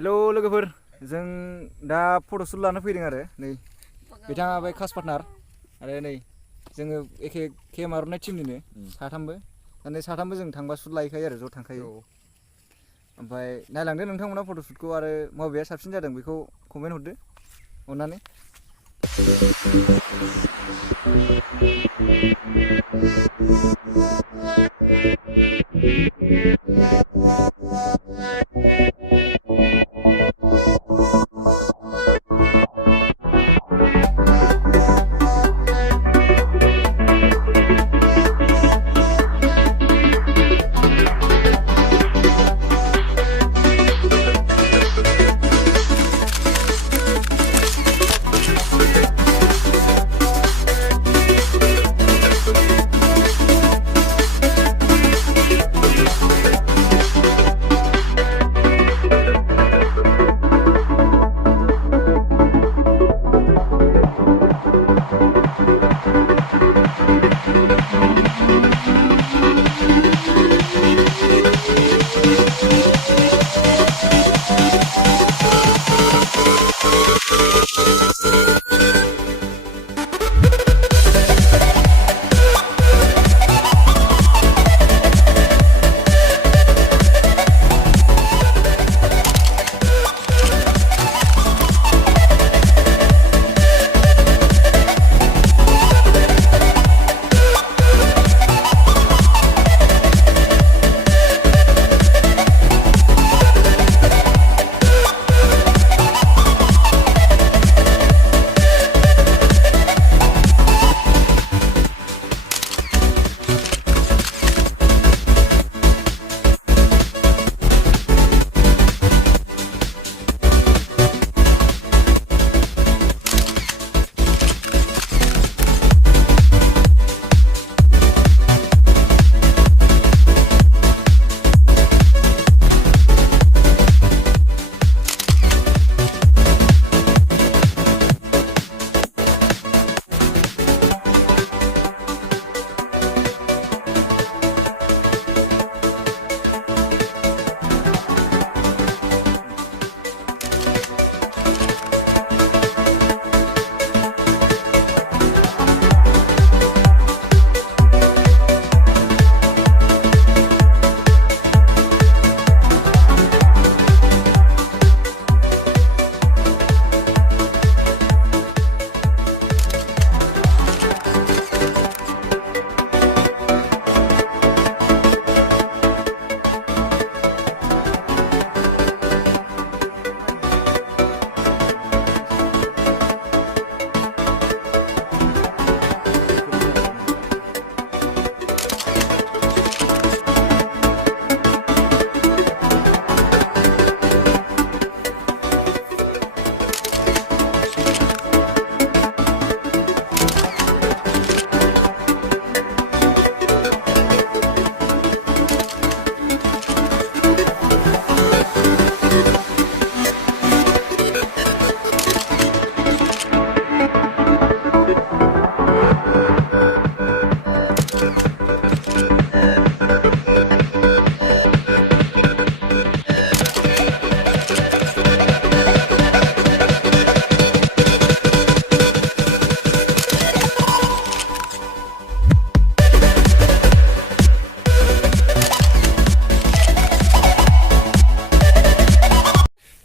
Hello लोगोफोर जों दा फट'शुट लानो फैदों आरो नै बिथाङा बै क्लास पार्टनार आरो नै जोङो एखे केएम आर'नाइ टीमनिनो साथामबो माने साथामबो जों थांबा शुट लायखायो आरो ज' थांखायो ओमफ्राय नायलांदो नोंथांमोना फट'शुटखौ आरो माबेया साबसिन जादों बेखौ कमेन्ट हरदो अननानै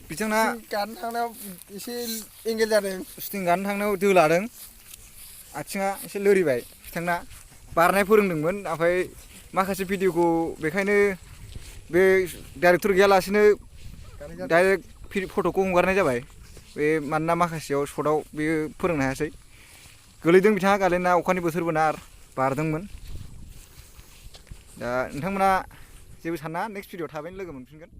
बिथांना गान थांनायाव एसे एंगेल जादों शुटिं गानो थांनायाव दोलादों आथिङा एसे लोरिबाय बिथांना बारनाय फोरोंदोंमोन ओमफ्राय माखासे भिडिअखौ बेखायनो बे डाइरेक्टर गैयालासेनो डाइरेक्ट फट'खौ हगारनाय जाबाय बे मानोना माखासेयाव शटआव बेयो फोरोंनो हायासै गोलैदों बिथाङा गालेना अखानि बोथोरबो ना बारदोंमोन दा नोंथांमोना जेबो साना नेक्स्ट भिडिअ थाबैनो लोगो मोनफिनगोन।